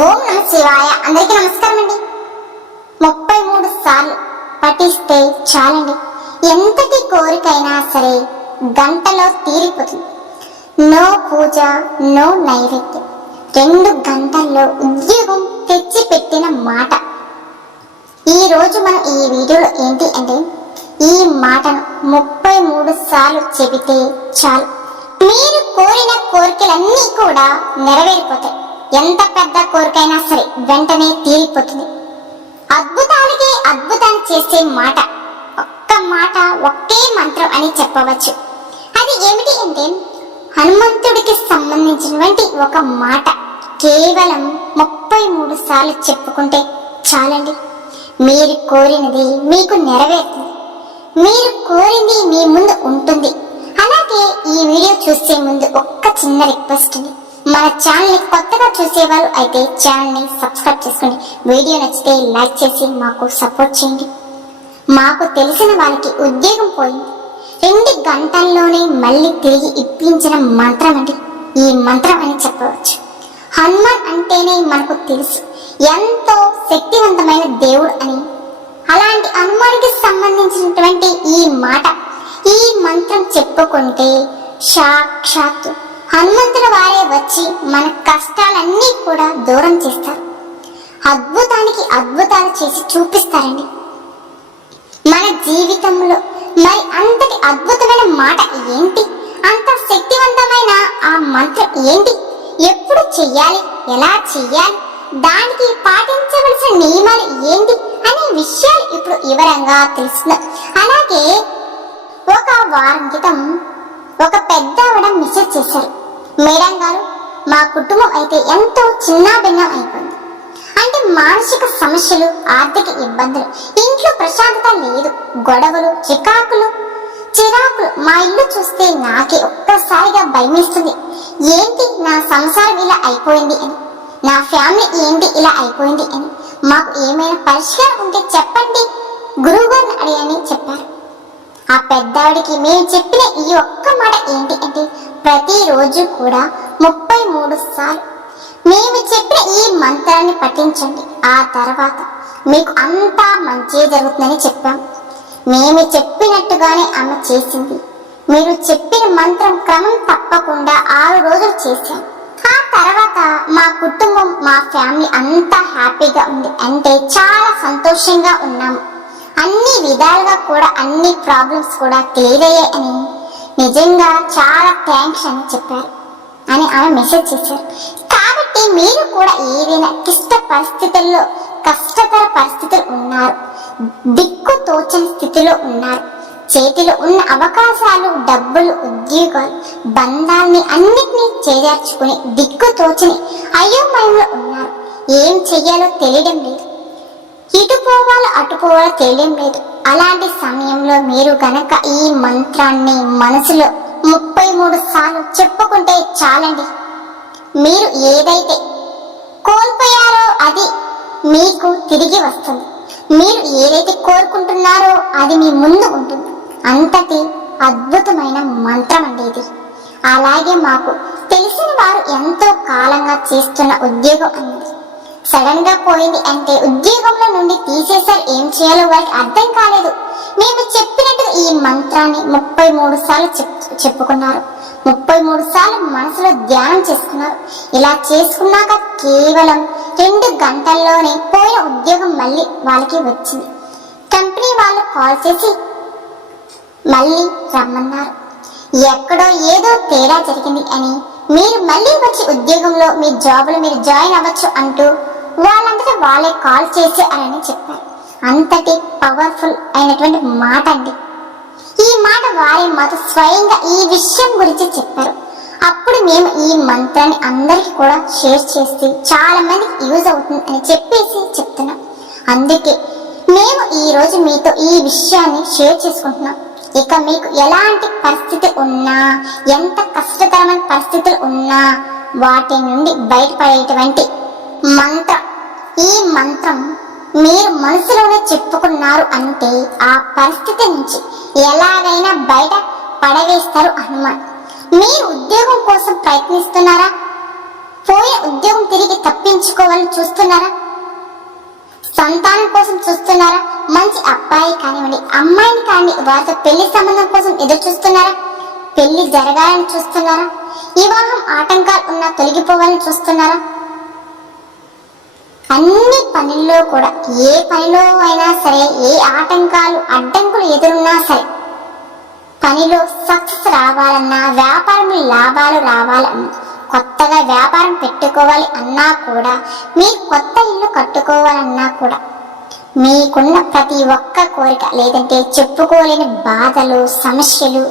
ఓం నమ శివాయ. అందరికీ నమస్కారం అండి. 33 సార్లు పఠిస్తే చాలండి. ఎంతటి కోరికైనా సరే గంటలో తీరిపోతుంది. నో పూజ, నో నైవేద్యం. 2 గంటల్లో ఉద్యోగం తెచ్చి పెట్టిన మాట. ఈ రోజు మనం ఈ వీడియోలో ఏంటి అంటే, ఈ మాటను 33 సార్లు చెబితే చాలు, మీరు కోరిన కోరికలన్నీ కూడా నెరవేరిపోతాయి. ఎంత పెద్ద కోరికైనా సరే వెంటనే తీరిపోతుంది. అద్భుతాలకి అద్భుతాన్ని చేసే మాట, ఒక్క మాట, ఒకే మంత్రం అని చెప్పవచ్చు. అది ఏమిటి అంటే, హనుమంతుడికి సంబంధించినటువంటి ఒక మాట. కేవలం 33 సార్లు చెప్పుకుంటే చాలండి. మీరు కోరినది మీకు నెరవేరుతుంది. మీరు కోరింది మీ ముందు ఉంటుంది. అలాగే ఈ వీడియో చూసే ముందు ఒక్క చిన్న రిక్వెస్ట్ ఉంది. మన ఛానల్ని కొత్తగా చూసేవాళ్ళు అయితే ఛానల్ని సబ్స్క్రైబ్ చేసుకోండి. వీడియో నచ్చితే లైక్ చేసి మాకు సపోర్ట్ చేయండి. మాకు తెలిసిన వాళ్ళకి ఉద్యోగం పోయింది. 2 గంటల్లోనే మళ్ళీ తిరిగి ఇప్పించిన మంత్రం అండి ఈ మంత్రం అని చెప్పవచ్చు. హనుమాన్ అంటేనే మనకు తెలుసు ఎంతో శక్తివంతమైన దేవుడు అని. అలాంటి హనుమానికి సంబంధించినటువంటి ఈ మాట, ఈ మంత్రం చెప్పుకుంటే సాక్షాత్తు హనుమంతుల వారే వచ్చి మన కష్టాలన్నీ కూడా దూరం చేస్తారు. అద్భుతానికి అద్భుతాలు చేసి చూపిస్తారండి మన జీవితంలో. మరి అంతటి అద్భుతమైన మాట ఏంటి? అంత శక్తివంతమైన ఆ మంత్రం ఏంటి? ఎప్పుడు చెయ్యాలి? ఎలా చెయ్యాలి? దానికి పాటించవలసిన నియమాలు ఏంటి అనే విషయాలు ఇప్పుడు వివరంగా తెలుస్తున్నాం. అలాగే ఒక వారం క్రితం ఒక పెద్ద ఆవిడ మెసేజ్ చేశారు. మేడం గారు, మా కుటుంబం అయితే ఎంతో చిన్నాభిన్నం అయిపోయింది. అంటే మానసిక సమస్యలు, ఆర్థిక ఇబ్బందులు, ఇంట్లో ప్రశాంతత లేదు, గొడవలు, చిరాకులు. మా ఇల్లు చూస్తే నాకే ఒక్కసారిగా భయమేస్తుంది. ఏంటి నా సంసారం ఇలా అయిపోయింది అని, నా ఫ్యామిలీ ఏంటి ఇలా అయిపోయింది అని. మాకు ఏమైనా పరిష్కారం ఉంటే చెప్పండి గురువు గారిని అడిగని చెప్పారు. ఆ పెద్దావిడికి మేము చెప్పిన ఈ ఒక్క మాట ఏంటి అంటే, ప్రతిరోజు కూడా 33 సార్లు మేము చెప్పిన ఈ మంత్రాన్ని పఠించండి. ఆ తర్వాత మీకు అంతా మంచి జరుగుతుందని చెప్పాం. మేము చెప్పినట్టుగానే ఆమె చేసింది. మీరు చెప్పిన మంత్రం క్రమం తప్పకుండా 6 రోజులు చేశాం. ఆ తర్వాత మా కుటుంబం, మా ఫ్యామిలీ అంతా హ్యాపీగా ఉంది. అంటే చాలా సంతోషంగా ఉన్నాము. అన్ని విధాలుగా కూడా అన్ని ప్రాబ్లమ్స్ కూడా క్లియర్ అయ్యాయని, నిజంగా చాలా థ్యాంక్స్ అని చెప్పారు అని ఆమె మెసేజ్ చేశారు. కాబట్టి మీరు కూడా ఏదైనా కష్టతర పరిస్థితులు ఉన్నారు, దిక్కు తోచని స్థితిలో ఉన్నారు, చేతిలో ఉన్న అవకాశాలు, డబ్బులు, ఉద్యోగాలు, బంధాలని అన్నిటినీ చేజార్చుకుని దిక్కు తోచని అయోమయంలో ఉన్నారు. ఏం చెయ్యాలో తెలియడం లేదు, ఇటు పోవాలో అటు పోవాలో తెలియడం లేదు. అలాంటి సమయంలో మీరు గనక ఈ మంత్రాన్ని మనసులో 33 సార్లు చెప్పుకుంటే చాలండి. మీరు ఏదైతే కోల్పోయారో అది మీకు తిరిగి వస్తుంది. మీరు ఏదైతే కోరుకుంటున్నారో అది మీ ముందు ఉంటుంది. అంతటి అద్భుతమైన మంత్రం అండి ఇది. అలాగే మాకు తెలిసిన వారు ఎంతో కాలంగా చేస్తున్న ఉద్యోగం అనేది సడన్ గా పోయింది. అంటే ఉద్యోగంలో నుండి తీసేసారు. ఏం చేయాలో వారికి అర్థం కాలేదు. మేము చెప్పినట్టు ఈ మంత్రాన్ని 33 సార్లు చెప్పుకున్నారు. 33 సార్లు మనసులో ధ్యానం చేసుకున్నారు. ఇలా చేసుకున్నాక కేవలం 2 గంటల్లోనే పోయిన ఉద్యోగం మళ్ళీ వాళ్ళకి వచ్చింది. కంపెనీ వాళ్ళు కాల్ చేసి మళ్ళీ రమ్మన్నారు. ఎక్కడో ఏదో తేడా జరిగింది అని, మీరు మళ్ళీ వచ్చి ఉద్యోగంలో మీ జాబ్లో మీరు జాయిన్ అవ్వచ్చు అంటూ వాళ్ళంతటా వాళ్ళే కాల్ చేశారని చెప్పారు. అంతటి పవర్ఫుల్ అయినటువంటి మాట అండి ఈ మాట. వారే మాతో స్వయంగా ఈ విషయం గురించి చెప్పారు. అప్పుడు మేము ఈ మంత్రాన్ని అందరికీ కూడా షేర్ చేసి చాలా మందికి యూజ్ అవుతుంది అని చెప్పేసి చెప్తున్నాం. అందుకే మేము ఈ రోజు మీతో ఈ విషయాన్ని షేర్ చేసుకుంటున్నాం. ఇక మీకు ఎలాంటి పరిస్థితి ఉన్నా, ఎంత కష్టతరమైన పరిస్థితులు ఉన్నా వాటి నుండి బయటపడేటువంటి మంత్రం. ఈ మంత్రం మీరు మనసులోనే చెప్పుకున్నారు అంటే ఆ పరిస్థితి నుంచి ఎలాగైనా బయట పడవేస్తారు హనుమాన్. మీరు ఉద్యోగం కోసం ప్రయత్నిస్తున్నారా? పోయే ఉద్యోగం తిరిగి తప్పించుకోవాలని చూస్తున్నారా? సంతానం కోసం చూస్తున్నారా? మంచి అబ్బాయి కానివ్వండి, అమ్మాయిని కానివ్వండి, వారితో పెళ్లి సంబంధం కోసం ఎదురు చూస్తున్నారా? పెళ్లి జరగాలని చూస్తున్నారా? వివాహం ఆటంకాలు ఉన్నా తొలగిపోవాలని చూస్తున్నారా? అన్ని పనుల్లో కూడా, ఏ పనిలో అయినా సరే, ఏ ఆటంకాలు అడ్డంకులు ఎదురున్నా సరే, పనిలో సక్సెస్ రావాలన్నా, వ్యాపారంలో లాభాలు రావాలన్నా, కొత్తగా వ్యాపారం పెట్టుకోవాలి అన్నా కూడా, మీ కొత్త ఇల్లు కట్టుకోవాలన్నా కూడా, మీకున్న ప్రతి ఒక్క కోరిక, లేదంటే చెప్పుకోలేని బాధలు, సమస్యలు,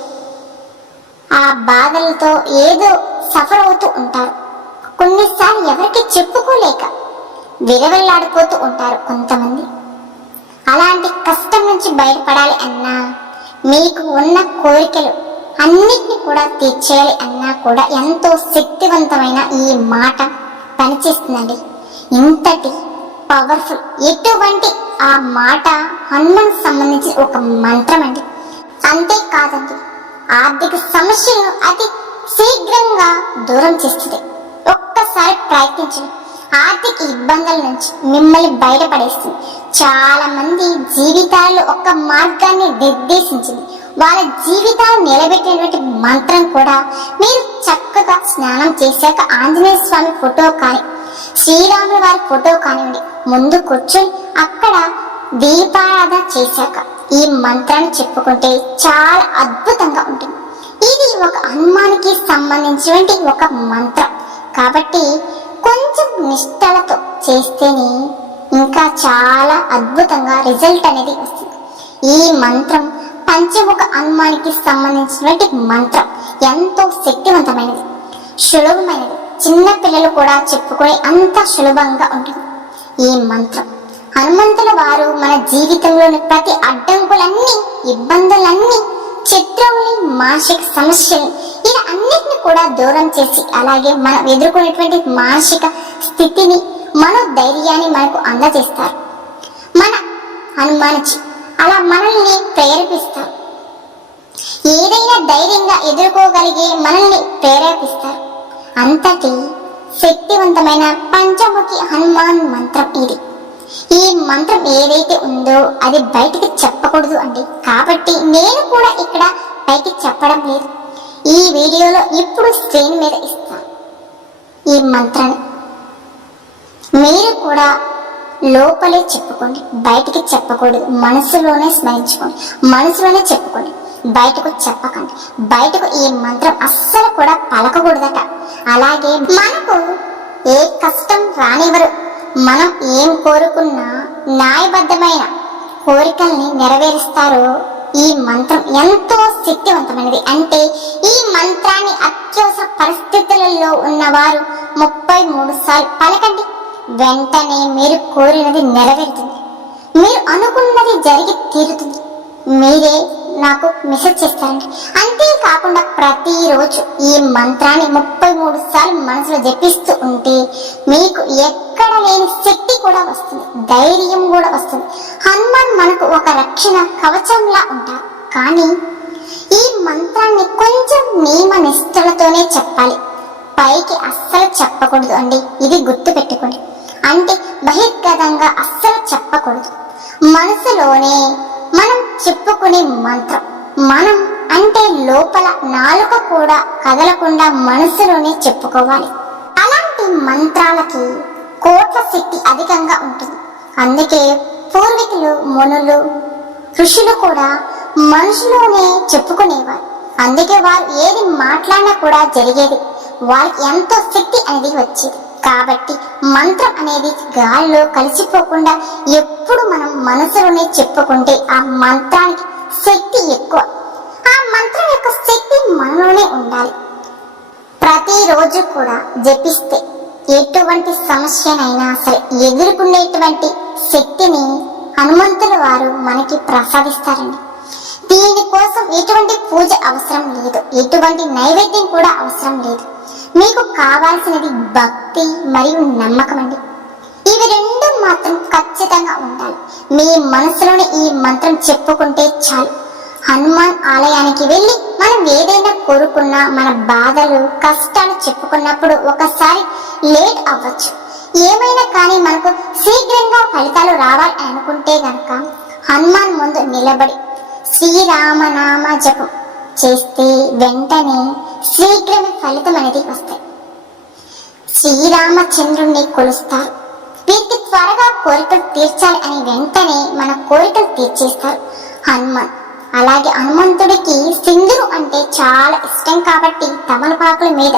ఆ బాధలతో ఏదో సఫర్ అవుతూ ఉంటారు. కొన్నిసార్లు ఎవరికి చెప్పుకోలేక విరవెల్లాడిపోతూ ఉంటారు కొంతమంది. అలాంటి కష్టం నుంచి బయటపడాలి అన్నా, మీకు ఉన్న కోరికలు అన్నిటిని కూడా తీర్చేయాలి అన్నా కూడా ఎంతో శక్తివంతమైన ఈ మాట పనిచేస్తుందండి. ఇంతటి పవర్ఫుల్, ఎటువంటి ఆ మాట హనుమాన్ సంబంధించి ఒక మంత్రం అండి. అంతేకాదండి, ఆర్థిక సమస్యలను అతి శీఘ్రంగా దూరం చేస్తుంది. ఒక్కసారి ప్రయత్నించండి, ఆర్థిక ఇబ్బందుల నుంచి మిమ్మల్ని బయటపడేస్తుంది. చాలా మంది జీవితాల్లో ఒక మార్గాన్ని నిర్దేశించింది. వాళ్ళ జీవితాలు నిలబెట్టినటువంటి మంత్రం కూడా మీరు చక్కగా స్నానం చేశాక ఆంజనేయ స్వామి ఫోటో కానీ, శ్రీరాముల వారి ఫోటో కానివ్వండి, ముందు కూర్చొని అక్కడ దీపారాధన చేశాక ఈ మంత్రాన్ని చెప్పుకుంటే చాలా అద్భుతంగా ఉంటుంది. ఇది ఒక హనుమానికి సంబంధించినటువంటి ఒక మంత్రం కాబట్టి కొంచెం నిష్టలతో చేస్తేనే ఇంకా చాలా అద్భుతంగా రిజల్ట్ అనేది వస్తుంది. ఈ మంత్రం పంచముఖ హనుమానికి సంబంధించినటువంటి మంత్రం ఎంతో శక్తివంతమైనది, సులభమైనది. చిన్న పిల్లలు కూడా చెప్పుకొని అంత సులభంగా ఉంటుంది ఈ మంత్రం. హనుమంతుల వారు మన జీవితంలోని ప్రతి అడ్డంకులన్నీ, ఇబ్బందులన్నీ, శత్రువుని, మానసిక సమస్యలు, ఇలా అన్నిటిని కూడా దూరం చేసి, అలాగే మనం ఎదుర్కొనేటువంటి మానసిక స్థితిని, మనోధైర్యాన్ని మనకు అందజేస్తారు. మన హనుమాన్జీ అలా మనల్ని ప్రేరేపిస్తారు. ఏదైనా ధైర్యంగా ఎదుర్కోగలిగే మనల్ని ప్రేరేపిస్తారు. అంతటి శక్తివంతమైన పంచముఖి హనుమాన్ మంత్రం ఇది. ఈ మంత్రం ఏదైతే ఉందో అది బయటికి చెప్పకూడదు అండి. కాబట్టి నేను కూడా ఇక్కడ బయటికి చెప్పడం లేదు. ఈ వీడియోలో ఇప్పుడు స్క్రీన్ మీద ఇస్తాను ఈ మంత్రాన్ని. మీరు కూడా లోపలే చెప్పుకోండి, బయటికి చెప్పకూడదు. మనసులోనే స్మరించుకోండి, మనసులోనే చెప్పుకోండి, బయటకు చెప్పకండి. బయటకు ఈ మంత్రం అస్సలు కూడా పలకకూడదట. అలాగే మనకు ఏ కష్టం రానివ్వరు. మనం ఏం కోరుకున్నా న్యాయబద్ధమైన కోరికల్ని నెరవేరుస్తారో ఈ మంత్రం ఎంతో శక్తివంతమైనది. అంటే ఈ మంత్రాన్ని అత్యవసర పరిస్థితులలో ఉన్నవారు 33 సార్లు పలకండి. వెంటనే మీరు కోరినది నెరవేరుతుంది. మీరు అనుకున్నది జరిగి తీరుతుంది. మీరే నాకు మెసేజ్ చేస్తారండి. అంతేకాకుండా ప్రతిరోజు ఈ మంత్రాన్ని 33 సార్లు మనసులో జపిస్తూ ఉంటే మీకు ఎక్కడ లేని శక్తి కూడా వస్తుంది, ధైర్యం కూడా వస్తుంది. హనుమాన్ మనకు ఒక రక్షణ కవచంలా ఉంటారు. కానీ ఈ మంత్రాన్ని కొంచెం నియమ నిష్ఠలతోనే చెప్పాలి, పైకి అస్సలు చెప్పకూడదు అండి. ఇది గుర్తు పెట్టుకోండి. అంటే బహిర్గతంగా అస్సలు చెప్పకూడదు. మనసులోనే మనం చెప్పుకునే మంత్రం, మనం అంటే లోపల నాలుక కూడా కదలకుండా మనసులోనే చెప్పుకోవాలి. అలాంటి మంత్రాలకి కోట్ల శక్తి అధికంగా ఉంటుంది. అందుకే పూర్వీకులు, మునులు, ఋషులు కూడా మనసులోనే చెప్పుకునేవారు. అందుకే వారు ఏది మాట్లాడినా కూడా జరిగేది. వారికి ఎంతో శక్తి అనేది వచ్చేది. కాబట్టి మంత్రం అనేది గాల్లో కలిసిపోకుండా ఎప్పుడు మనం మనసులోనే చెప్పుకుంటే ఆ మంత్రానికి శక్తి ఎక్కువ. ఆ మంత్రం యొక్క శక్తి మనలోనే ఉండాలి. ప్రతిరోజు కూడా జపిస్తే ఎటువంటి సమస్యనైనా సరే ఎదుర్కొనేటువంటి శక్తిని హనుమంతుల వారు మనకి ప్రసాదిస్తారండి. దీనికోసం ఎటువంటి పూజ అవసరం లేదు, ఎటువంటి నైవేద్యం కూడా అవసరం లేదు. మీకు కావాల్సినది భక్తి మరియు నమ్మకం అండి. ఇవి రెండు మాత్రం ఖచ్చితంగా ఉండాలి. మీ మనసులోనే ఈ మంత్రం చెప్పుకుంటే చాలు. హనుమాన్ ఆలయానికి వెళ్ళి మనం ఏదైనా కోరుకున్నా మన బాధలు కష్టాలు చెప్పుకున్నప్పుడు ఒకసారి లేట్ అవ్వచ్చు. ఏమైనా కానీ మనకు శీఘ్రంగా ఫలితాలు రావాలి అనుకుంటే గనక హనుమాన్ ముందు నిలబడి శ్రీరామనామ జపం చేస్తే వెంటనే శీఘ్రమే ఫలితం అనేది వస్తాయి. శ్రీరామచంద్రుణ్ణి కొలుస్తారు. వీరికి త్వరగా కోరికలు తీర్చాలి అని వెంటనే మన కోరికలు తీర్చేస్తారు హనుమాన్. అలాగే హనుమంతుడికి సింధూరు అంటే చాలా ఇష్టం కాబట్టి తమలపాకుల మీద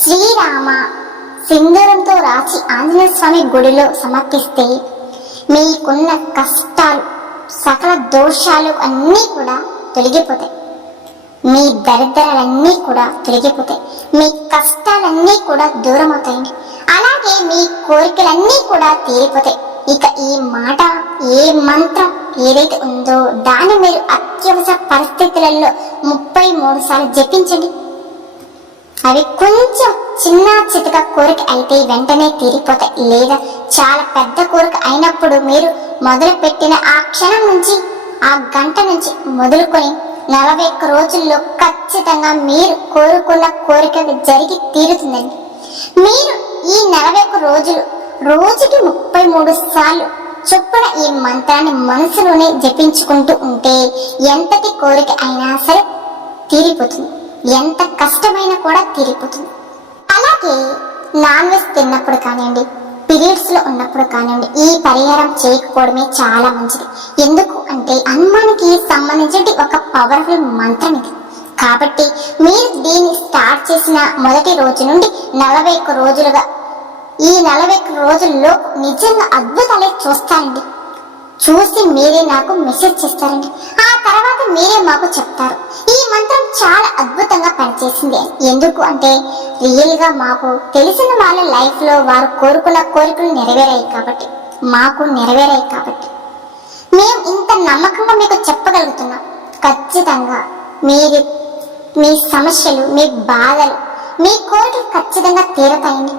శ్రీరామ సింధూరంతో రాసి ఆంజనేయ స్వామి గుడిలో సమర్పిస్తే మీకున్న కష్టాలు సకల దోషాలు అన్నీ కూడా తొలగిపోతాయి. మీ దరిద్రాలన్నీ కూడా తొలగిపోతాయి. మీ కష్టాలన్నీ కూడా దూరం అవుతాయండి. అలాగే మీ కోరికలన్నీ కూడా తీరిపోతాయి. ఇక ఈ మాట, ఏ మంత్రం ఏదైతే ఉందో దాన్ని మీరు అత్యవసర పరిస్థితులలో 33 సార్లు జపించండి. అవి కొంచెం చిన్న చితక కోరిక అయితే వెంటనే తీరిపోతాయి. లేదా చాలా పెద్ద కోరిక అయినప్పుడు మీరు మొదలు పెట్టిన ఆ క్షణం నుంచి, ఆ గంట నుంచి మొదలుకొని 41 రోజుల్లో ఖచ్చితంగా మీరు కోరుకున్న కోరిక జరిగి తీరుతుందండి. మీరు ఈ 41 రోజులు రోజుకి 33 సార్లు చొప్పున ఈ మంత్రాన్ని మనసులోనే జపించుకుంటూ ఉంటే ఎంతటి కోరిక అయినా సరే తీరిపోతుంది. ఎంత కష్టమైనా కూడా తీరిపోతుంది. అలాగే నాన్ వెజ్ తిన్నప్పుడు కానివ్వండి, పీరియడ్స్ లో ఉన్నప్పుడు కానివ్వండి, ఈ పరిహారం చేయకపోవడమే చాలా మంచిది. ఎందుకు అంటే హనుమానికి సంబంధించి ఒక పవర్ఫుల్ మంత్రం ఇది. కాబట్టి మీరు దీన్ని స్టార్ట్ చేసిన మొదటి రోజు నుండి 41 రోజులుగా ఈ 41 రోజుల్లో నిజంగా అద్భుతాలే చూస్తారండి. చూసి మీరే నాకు మెసేజ్ చేస్తారండి. ఆ తర్వాత మీరే మాకు చెప్తారు ఈ మంత్రం చాలా అద్భుతంగా పనిచేసింది అని. ఎందుకు అంటే రియల్ గా మాకు తెలిసిన వాళ్ళ లైఫ్ లో వారు కోరుకున్న కోరికలు నెరవేరాయి కాబట్టి, మాకు నెరవేరాయి కాబట్టి మేము ఇంత నమ్మకంగా మీకు చెప్పగలుగుతున్నాం. ఖచ్చితంగా మీ సమస్యలు, మీ బాధలు, మీ కోరికలు ఖచ్చితంగా తీరతాయండి.